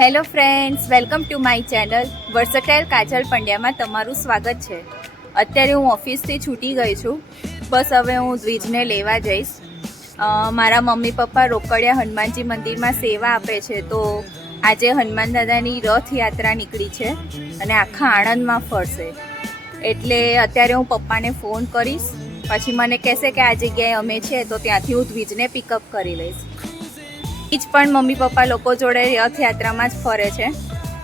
Hello friends, welcome to my channel versatile Kajal પંડ્યામાં તમારું સ્વાગત છે. અત્યારે હું ઓફિસથી છૂટી ગઈ છું. બસ હવે હું દ્વિજને લેવા જઈશ. મારા મમ્મી પપ્પા રોકડિયા હનુમાનજી મંદિરમાં સેવા આપે છે, તો આજે હનુમાન દાદાની રથયાત્રા નીકળી છે અને આખા આણંદમાં ફરશે. એટલે અત્યારે હું પપ્પાને ફોન કરીશ, પછી મને કહેશે કે આ જગ્યાએ અમે છે તો ત્યાંથી હું દ્વિજને પિકઅપ કરી લઈશ. જ પણ મમ્મી પપ્પા લોકો જોડે રથયાત્રામાં જ ફરે છે.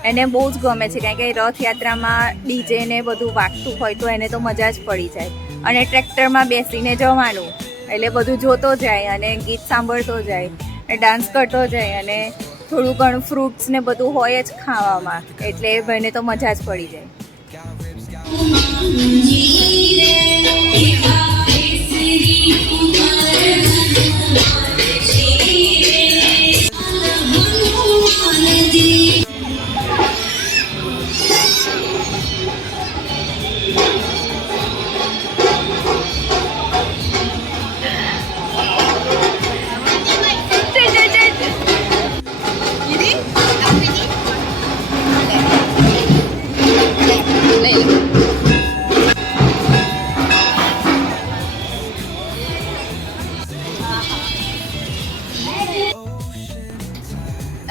એને બહુ જ ગમે છે, કારણ કે રથયાત્રામાં ડીજે ને બધું વાગતું હોય તો એને તો મજા જ પડી જાય. અને ટ્રેક્ટરમાં બેસીને જવાનું, એટલે બધું જોતો જાય અને ગીત સાંભળતો જાય, ડાન્સ કરતો જાય અને થોડું ઘણું ફ્રૂટ્સ ને બધું હોય જ ખાવામાં, એટલે ભાઈને તો મજા જ પડી જાય.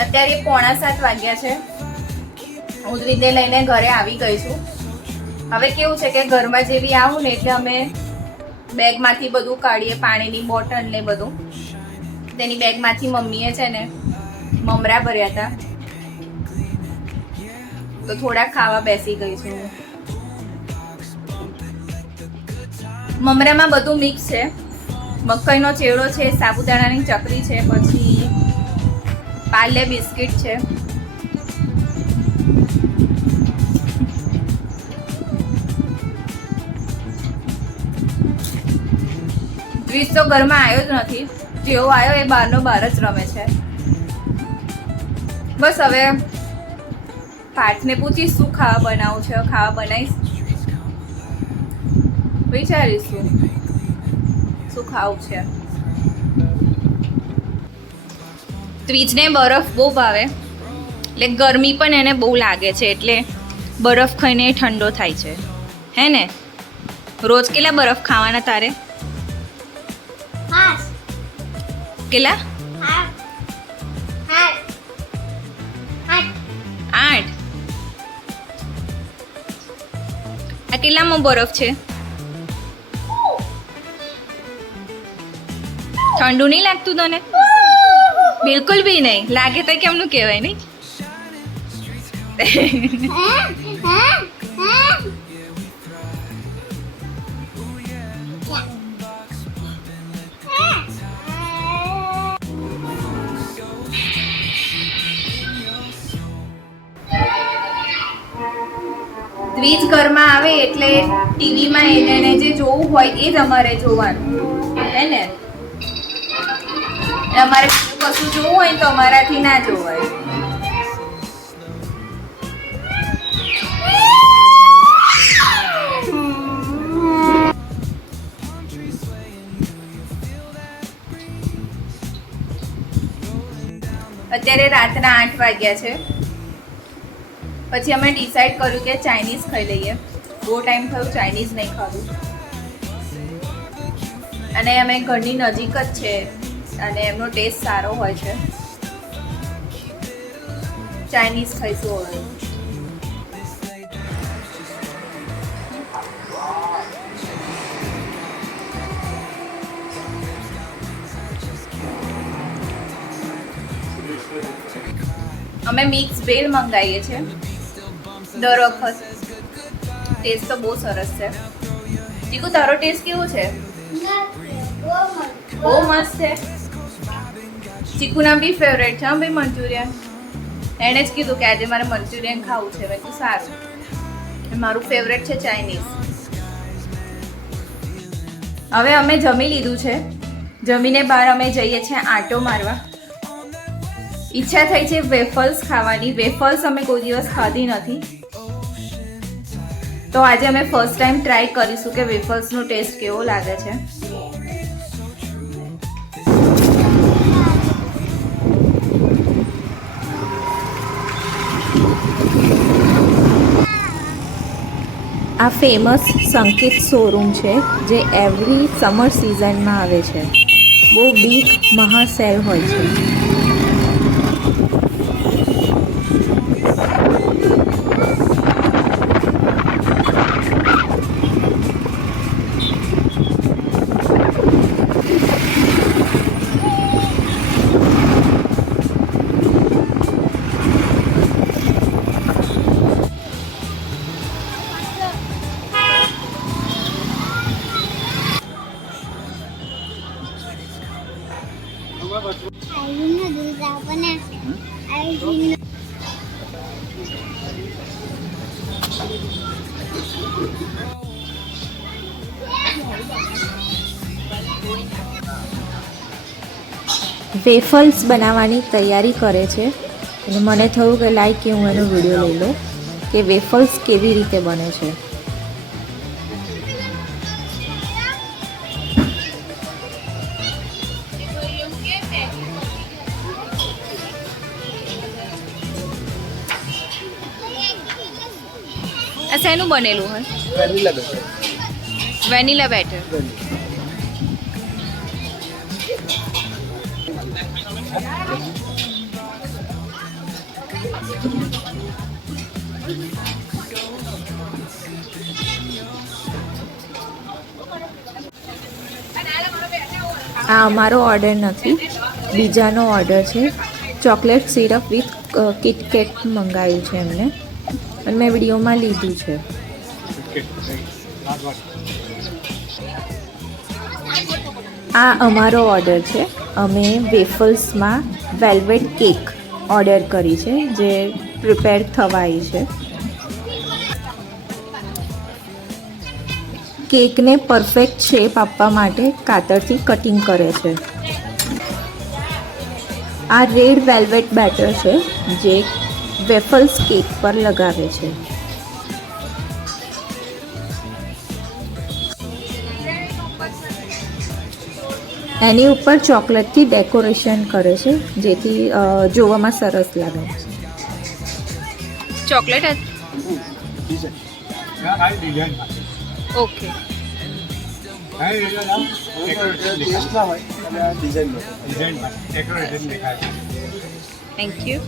અત્યારે 6:45 વાગ્યા છે. હું દ્વિજને લઈને ઘરે આવી ગઈ છું. હવે કેવું છે કે ઘરમાં જેવી આવું ને એટલે અમે બેગમાંથી બધું કાઢીએ, પાણીની બોટલ ને બધું. તેની બેગમાંથી મમ્મીએ છે ને મમરા ભર્યા હતા, તો થોડા ખાવા બેસી ગઈ છું. મમરામાં બધું મિક્સ છે. મકાઈનો ચેવડો છે, સાબુદાણાની ચકરી છે, પછી પાર્લે બિસ્કિટ છે, દ્વિજ તો ઘરમાં આવ્યો જ નથી. જેવો આવ્યો એ બહારનો બહાર જ રમે છે. બસ હવે પાર્થને પૂછીશ શું ખાવા બનાવું છે. ખાવા બનાવીશ, વિચારીશું શું ખાવું છે. દ્વિજને બરફ બહુ ભાવે, એટલે ગરમી પણ એને બહુ લાગે છે, એટલે બરફ ખાઈને ઠંડો થાય છે. હે ને? રોજ કેટલા બરફ ખાવાના તારે? કેટલા? 8. આ કેટલામાં બરફ છે? ઠંડુ નહીં લાગતું તને? બિલકુલ બી નહીં લાગે તો કેમનું કહેવાય નહીં? દ્વિજ ઘરમાં આવે એટલે ટીવીમાં એને જે જોવું હોય એ જ અમારે જોવાનું, હે ને? અમારે કશું જોવું હોય તો અમારાથી ના જોવાય. અત્યારે રાતના 8 વાગ્યા છે. પછી અમે ડિસાઈડ કર્યું કે ચાઇનીઝ ખાઈ લઈએ. બહુ ટાઈમ થયું ચાઇનીઝ નહીં ખાધું, અને અમે ઘરની નજીક જ છે અને એમનો ટેસ્ટ સારો હોય છે. ચાઇનીઝ ખાઈશું હવે. અમે મિક્સ ભેળ મંગાવીએ છીએ દર વખત. ટેસ્ટ તો બહુ સરસ છે. ટીકુ, તારો ટેસ્ટ કેવો છે? બહુ મસ્ત છે. ચીકુના બી ફેવરેટ છે ભાઈ મંચુરિયન. એણે જ કીધું કે આજે મારે મંચુરિયન ખાવું છે. મેં કીધું સારું. મારું ફેવરેટ છે ચાઇનીઝ. હવે અમે જમી લીધું છે. જમીને બહાર અમે જઈએ છીએ આંટો મારવા. ઈચ્છા થઈ છે વેફલ્સ ખાવાની. વેફલ્સ અમે કોઈ દિવસ ખાધી નથી, તો આજે અમે ફર્સ્ટ ટાઈમ ટ્રાય કરીશું કે વેફલ્સનો ટેસ્ટ કેવો લાગે છે. આ ફેમસ સંકેત શોરૂમ છે જે એવરી સમર સિઝનમાં આવે છે. બહુ બિગ મહા સેલ હોય છે. વેફલ્સ બનાવવાની તૈયારી કરે છે અને મને થયું કે લાઈક કે હું એનો વિડીયો લઈ લઉં કે વેફલ્સ કેવી રીતે બને છે. આ શેનું બનેલું હોય? Vanilla batter. આ અમારો ઓર્ડર નથી, બીજાનો ઓર્ડર છે. ચોકલેટ સિરપ વિથ કિટકેટ મંગાવ્યું છે એમને અને મેં વિડીયોમાં લીધું છે. આ અમારો ઓર્ડર છે. અમે વેફલ્સમાં વેલ્વેટ કેક ઓર્ડર કરી છે જે પ્રિપેર થવા આવી છે. કેકને પરફેક્ટ શેપ આપવા માટે કાતરથી કટિંગ કરે છે. આ રેડ વેલ્વેટ બેટર છે જે વેફલ્સ કેક પર લગાવે છે. એની ઉપર ચોકલેટથી ડેકોરેશન કરે છે જેથી જોવામાં સરસ લાગે. Chocolate okay. Thank you.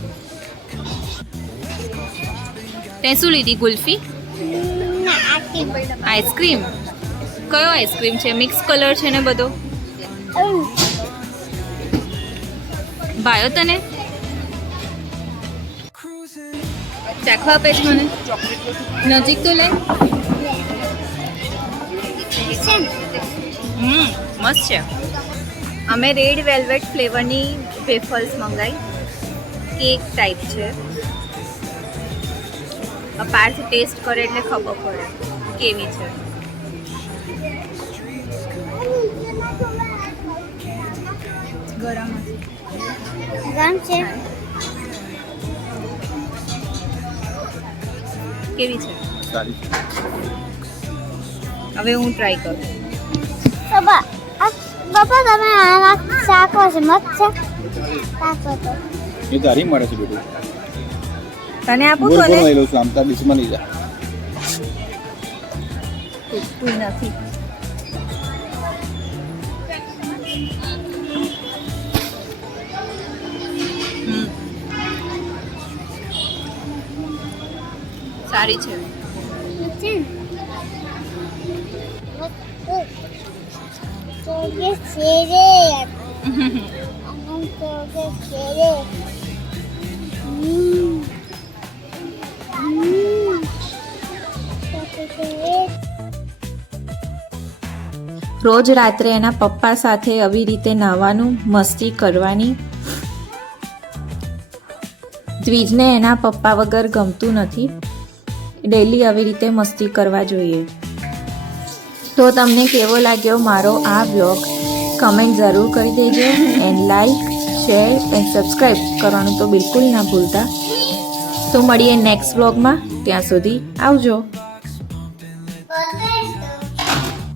તે શું લીધી? ગુલ્ફી? આઈસ્ક્રીમ? કયો આઈસ્ક્રીમ છે? મિક્સ કલર છે ને બધો? ભાયો તને? ચાખવા આપે છે મને? નજીક તો લે. મસ્ત છે. અમે રેડ વેલ્વેટ ફ્લેવરની વેફલ્સ મંગાવી. કેક ટાઈપ છે. પાર્થ ટેસ્ટ કરે એટલે ખબર પડે કેવી છે. ગરમ છે. કેવી છે? હવે હું ટ્રાય કરું. બાપા તમે આના શાકો છે મત છે શાકો તો એ તારી મળે છે બેટું. તને આપું બોલ તો લઈ લઉં છું. આમ તાર ડીશમાં લઈ જા. તું નથી. સારી છે. ચોગે શેરે અમન ચોગે શેરે રોજ રાત્રે એના પપ્પા સાથે આવી રીતે નાહવાનું, મસ્તી કરવાની. દ્વિજને એના પપ્પા વગર ગમતું નથી. ડેલી આવી રીતે મસ્તી કરવા જોઈએ. તો તમને કેવો લાગ્યો મારો આ બ્લોગ? કમેન્ટ જરૂર કરી દેજો and like, share and subscribe કરવાનું તો બિલકુલ ના ભૂલતા. તો મળીએ નેક્સ્ટ બ્લોગમાં. ત્યાં સુધી આવજો.